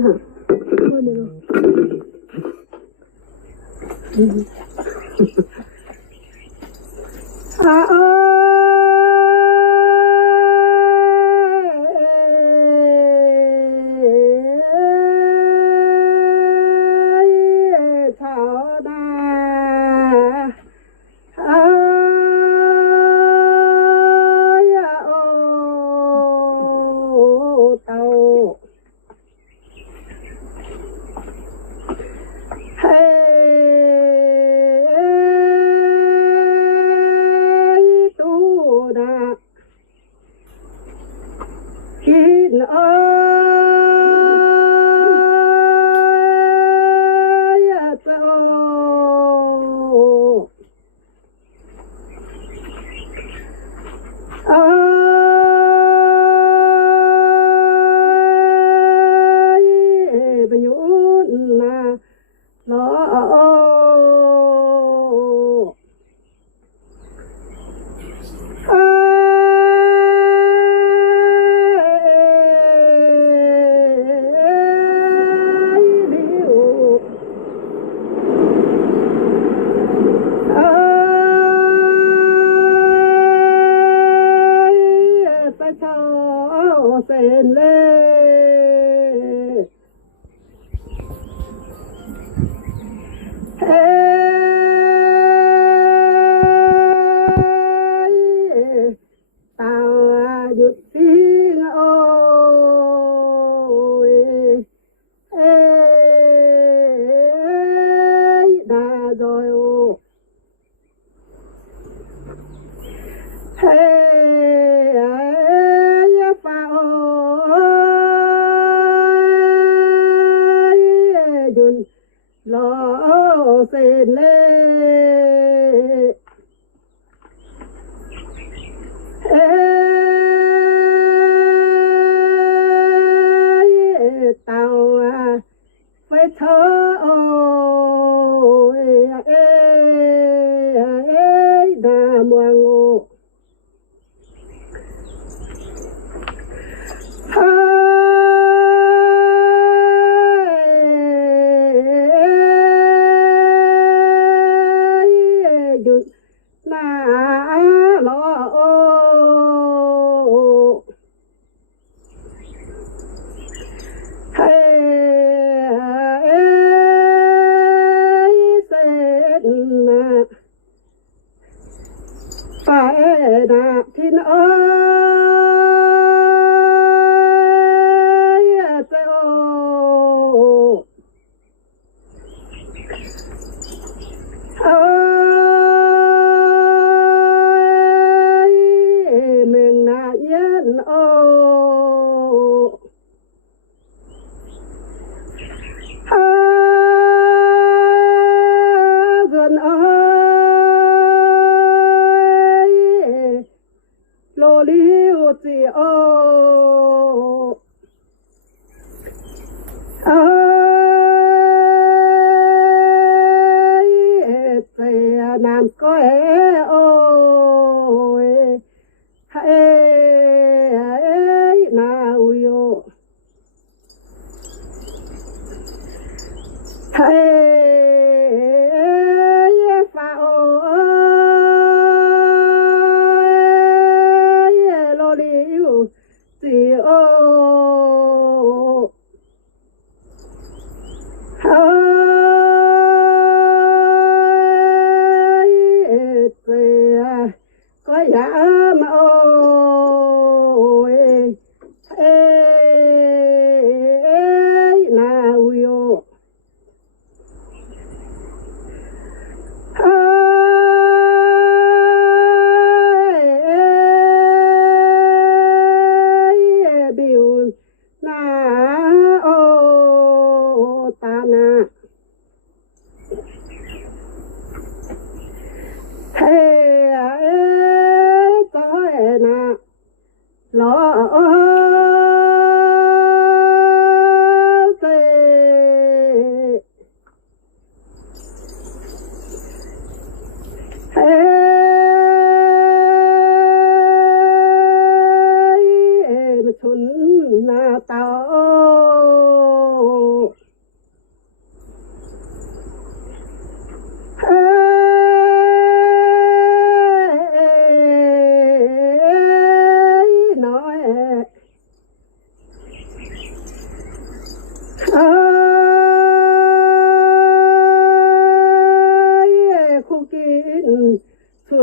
hả? Thôi được rồi. Thảo đà tàu hay tu đà kín ơi tàu ơi bây giờ na lo sen lê tao nhụt tiếng ôi đã rồi lo sen lê tao phải thở ôi đã mua ngô phải đạp thiên ơi tao ơi mình là nhân ô gần ơi lô liu chị ô ơi chị nàng có ôi hãy nào yo hãy pha ơi lô liu chị ô ơi chị có giá mà ôi nào yo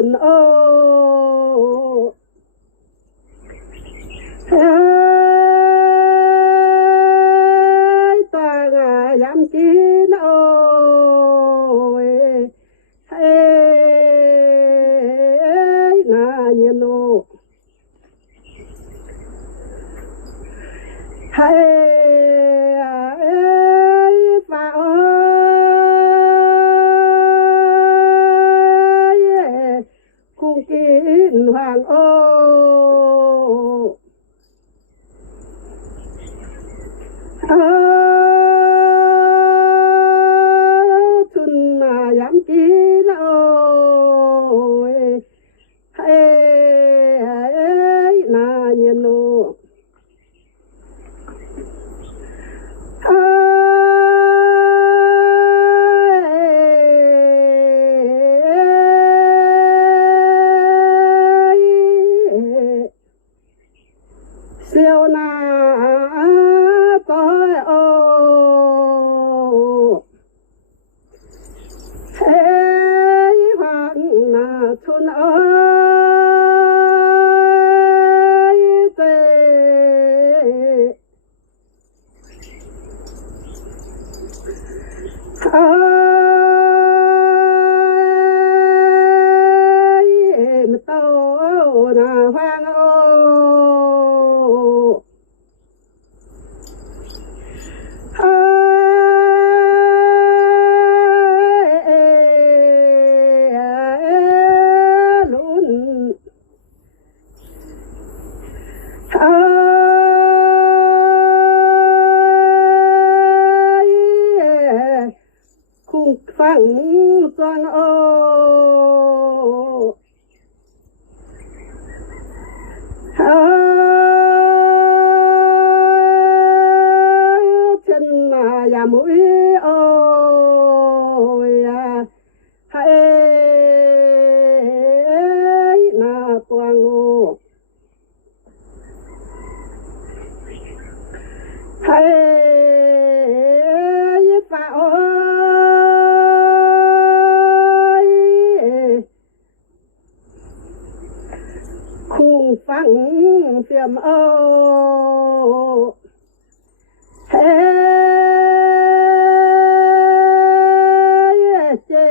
thuần ô ta ngà dám kín ôi ngà nhiên ô hay phá ơi cung kín hoàng ô thun dám kín ôi hay na nhiên ô siêu na tôi ô thế hoàng na thun ơi tê em tô na hoàng ô khung phẳng toàn ô chân mà ya mũi ôi hãy na toàn ô hãy phá ơi khung phẳng phiền ô chê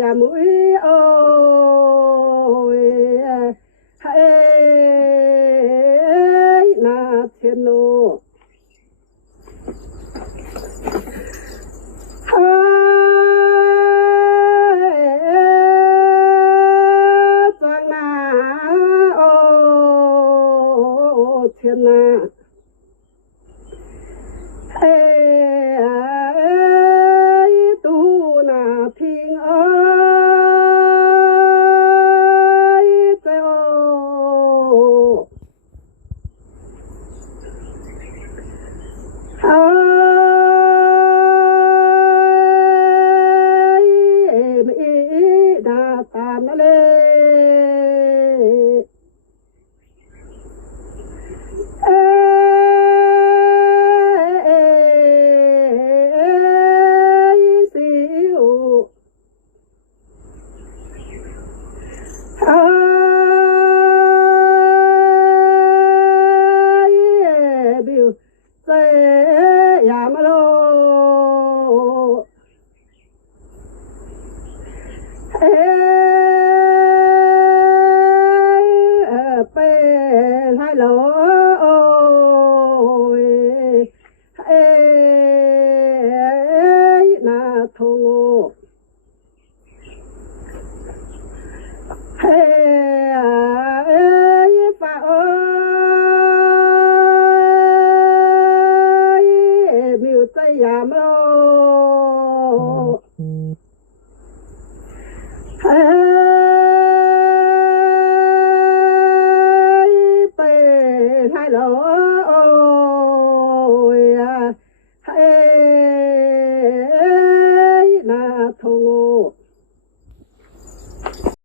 ya mũi ôi hãy na thiên ô toàn na ô thiên na tu na thiên ơi tê ô em ý đa tan lê Hãy subscribe cho kênh Ghiền Mì Gõ để không bỏ lỡ